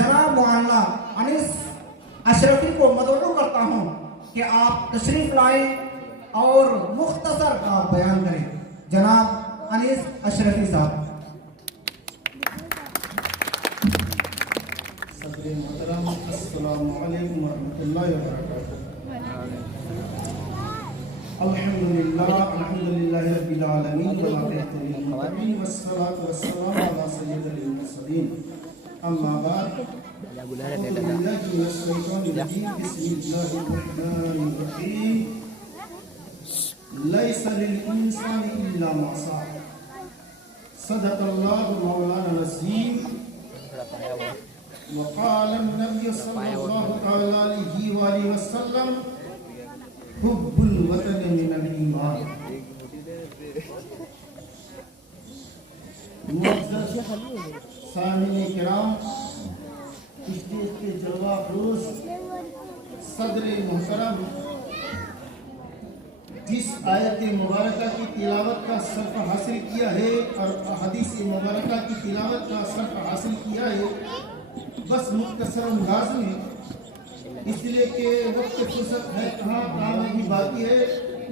जनाब मौलाना अनीस अशरफी को मददू करता हूं कि आप तशरीफ लाएं और मुख्तसर का बयान करें। जनाब अनीस अशरफी साहब। सदर मोहतरम, अस्सलामु अलैकुम वरहमतुल्लाहि वबरकातुहू। अल्हम्दुलिल्लाहि रब्बिल आलमीन वस्सलातु वस्सलामु अला सय्यिदिल मुरसलीन। अम्मा बाद, बिस्मिल्लाहिर्रहमानिर्रहीम। लैसा लिल इंसानि इल्ला मा सअ। सदक़ल्लाहु मौलाना अज़ीम। वक़ाल नबी सल्लल्लाहु अलैहि वसल्लम हुब्बुल वतन मिनल ईमान। सामिने किराम, स्टेज के जवाब रोज सदर मोहतरम जिस आयत मुबारका की तिलावत का शर्फ हासिल किया है और हदीस मुबारका की तिलावत का शर्फ हासिल किया है, बस मुख्तसर अंदाज में, इसलिए कि वक्त फुर्सत है कहाँ, काम अभी बाकी है,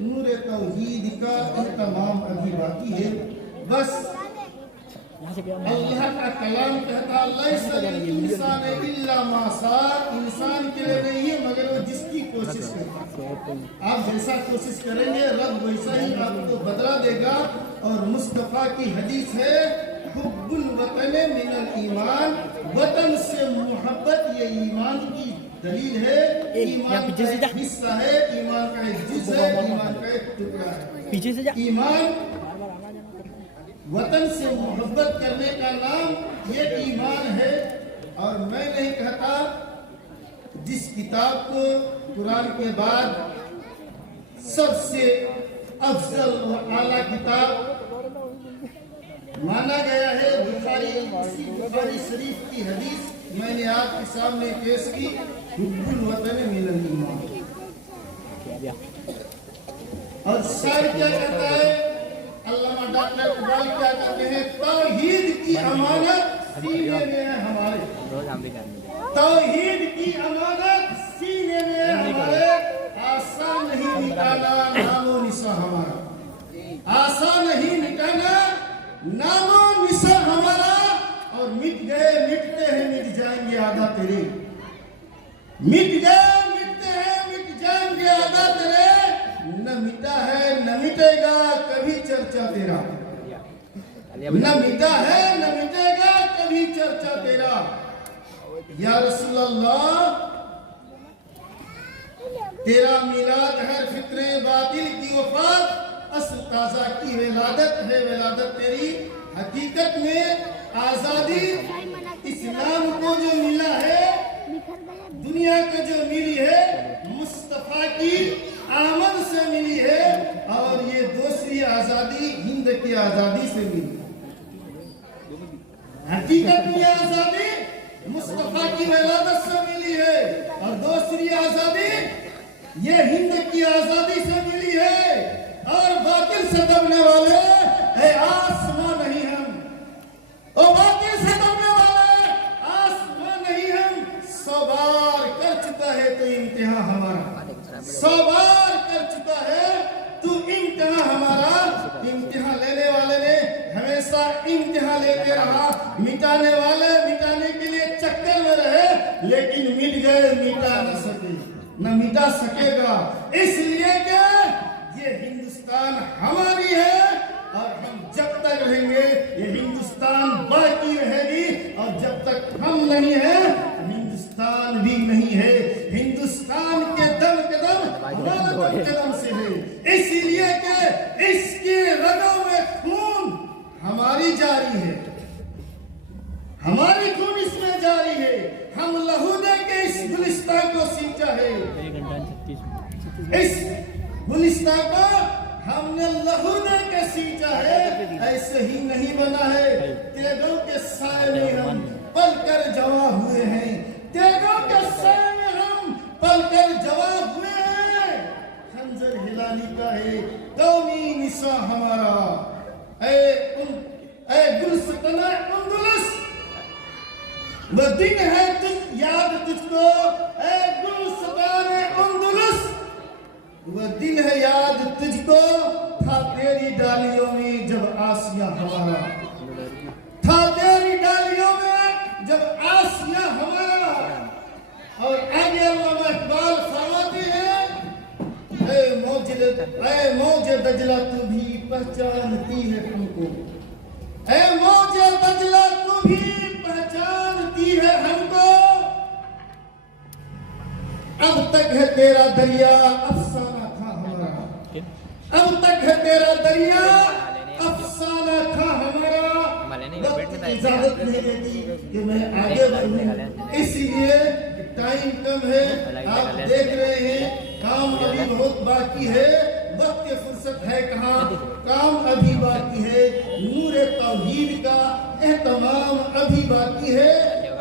नूर तौहीद का तमाम अभी बाकी है। बस अल्लाह का कलाम कहता लैसा लिल इंसानि इल्ला मा सअ। इंसान के लिए नहीं है मगर वो जिसकी कोशिश करता है। आप जैसा कोशिश करेंगे रब वैसा ही आपको बदला देगा। और मुस्तफा की हदीस है हुब्बुल वतन मिनल ईमान। वतन से मोहब्बत ये ईमान की दलील है, ईमान का एक हिस्सा है, ईमान का एक जुज़ है, ईमान का एक टुकड़ा है। ईमान वतन से मोहब्बत करने का नाम ये ईमान है। और मैं नहीं कहता, जिस किताब को कुरान के बाद सबसे अफजल और आला किताब माना गया है, बुखारी शरीफ की हदीस मैंने आपके सामने पेश की, हुब्बुल वतन मिनल ईमान। और शायर क्या कहता है, अल्लामा डॉक्टर इकबाल क्या कहते हैं, तौहीद की अमानत सीने में है हमारे। तौहीद की अमानत सीने में है हमारे। आसान नहीं मिटाना नामो निशा हमारा। आसान नहीं मिटाना नामो निशा हमारा। और मिट गए मिटते हैं मिट जाएंगे आधा तेरे। मिट गए मिटते हैं मिट जाएंगे आधा तेरे। न मिटा है न मिटेगा कभी चर्चा तेरा। न मिटा है न मिटेगा कभी चर्चा तेरा। या रसूल अल्लाह, तेरा मिलाद है फित्रे बातिल की वफात। असल ताजा की विलादत है विलादत तेरी। हकीकत में आजादी इस्लाम को जो मिला है, दुनिया को जो मिली है, मुस्तफा की आमद से मिली है। और ये दूसरी आजादी हिंद की आजादी से मिली। हकीकत में आजादी मुस्तफा की विलादत से मिली है और दूसरी आजादी ये हिंद की आजादी से मिली है। और बातिल से दबने वाले है आसमां नहीं हम। ओ बातिल से दबने वाले आसमां नहीं हम। 100 बार कर चुका है तो इम्तिहान हमारा। 100 बार कर चुका है तू इम्तिहान हमारा। इम्तिहान लेने वाले ने हमेशा इम्तिहान लेते रहा। मिटाने वाले मिटाने के लिए चक्कर में रहे, लेकिन मिट गए, मिटा न सके, न मिटा सकेगा। इसलिए क्या ये हिंदुस्तान हमारी है और हम जब तक रहेंगे ये हिंदुस्तान बाकी रहेगी। और जब तक हम नहीं है हिंदुस्तान भी नहीं है। हिंदुस्तान के दम कदम हमारा दम कदम से है। इसलिए कि इसके रगों में खून हमारी जारी है, हमारी खून इसमें जारी है। हम लहू दे के इस गुलिस्तान को सींचा है। इस गुलिस्तान को हमने लहू दे के सींचा है। ऐसे ही नहीं बना है। तेगों के साए में हम पल कर जवाब हुए हैं। तेगों के साए में हम पल कर जवाब हुए हैं। खंजर हिलानी का है कौमी निशा हमारा। ऐ गुलशतन अंदलुस वह दिन है याद तुझको ऐ गुलस्तान अंदलुस, वह दिन है याद तुझको था तेरी डालियों में जब आसिया हमारा, था तेरी डालियों में जब आसिया हमारा। और आगे अल्लामा इकबाल फरमाते हैं, ऐ मौज दजला तू भी पहचानती है हमको, ऐ मौज दजला तू भी पहचानती है हमको। अब तक है तेरा दरिया अफसाना था हमारा, अब तक है तेरा दरिया अफसाना था हमारा। वक्त इजाजत नहीं देती कि मैं आगे बढ़ूं, इसलिए टाइम कम है। आप देख रहे हैं काम अभी बहुत बाकी है, वक्त फुर्सत है कहाँ, काम अभी बाकी है। नूर तौहीद का एहतमाम अभी बाकी है।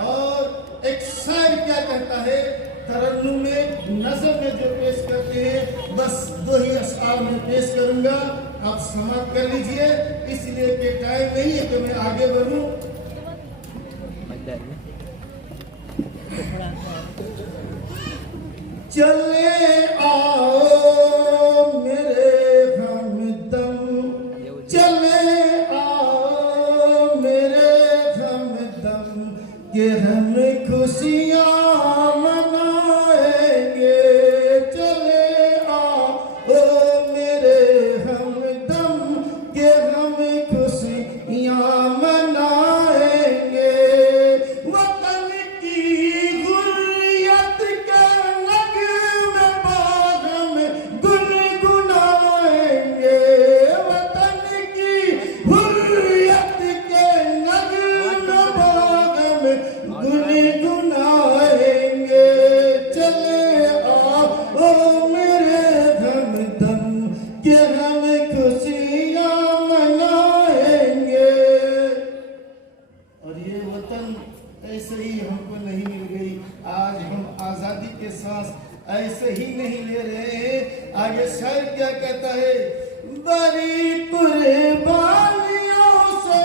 और एक शायर क्या कहता है, तरन्नुम में नज़म में जो पेश करते हैं, बस 2 ही अशआर में पेश करूंगा, आप समाप्त कर लीजिए, इसलिए कि टाइम नहीं है कि मैं आगे बढ़ूं। चले आओ मेरे हमदम, चले आओ मेरे हमदम, कि हम खुशियाँ मनाएंगे। चले आओ मेरे हमदम, कि हम खुशियाँ मनाएंगे। वतन की हुर्रियत के नगमे बाग में गुनगुनाएंगे। वतन की हुर्रियत के नगमे बाग में गुनगुनाएंगे। चले आओ मेरे हमदम, कि हम खुशियाँ मनाएंगे। और ये वतन ऐसे ही हमको नहीं मिल गई, आज हम आजादी के सांस ऐसे ही नहीं ले रहे हैं। आगे शायर क्या कहता है, बड़ी कुर्बानियों से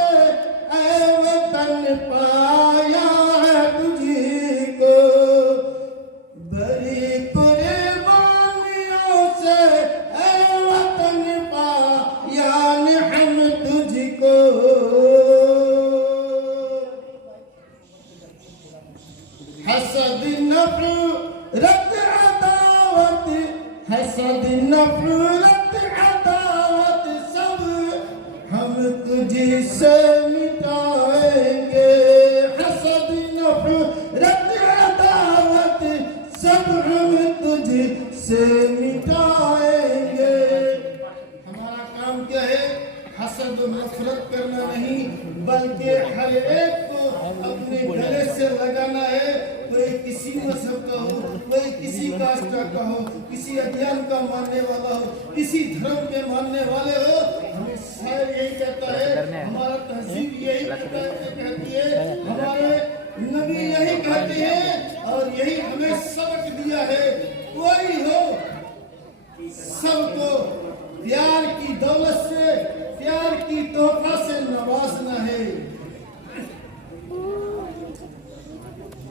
ऐ वतन पाया है तुझको, बड़ी कुर्बानियों से ऐ वतन पाया हम तुझको। हसद नफरत अदावत, हसद नफरत अदावत सब हम तुझसे मिटाएंगे। हसद नफरत अदावत सब हम तुझसे मिटाएंगे। हमारा काम क्या है, हसद नफरत करना नहीं, बल्कि हर एक को अपने गले से लगाना है। कोई किसी मजहब का हो, कोई किसी कास्ट का हो, किसी अध्ययन का मानने वाला हो, किसी धर्म के मानने वाले हो, हमें शायर यही कहता है, हमारा तहजीब यही कहती है, हमारे नबी यही कहते हैं, और यही हमें सबक दिया है। कोई हो, सबको प्यार की दौलत से, प्यार की तोहफा से नवाजना है।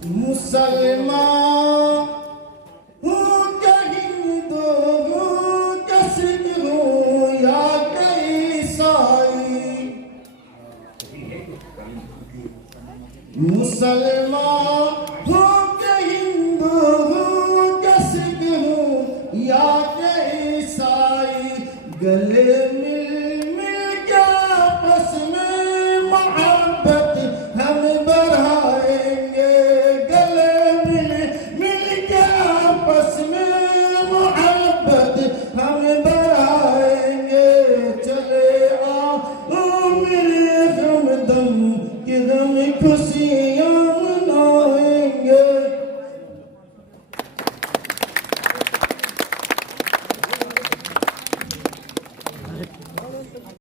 मुसलमान हूँ क्या हिंदू हूँ, क्या सिख हूँ या कई ईसाई, मुसलमान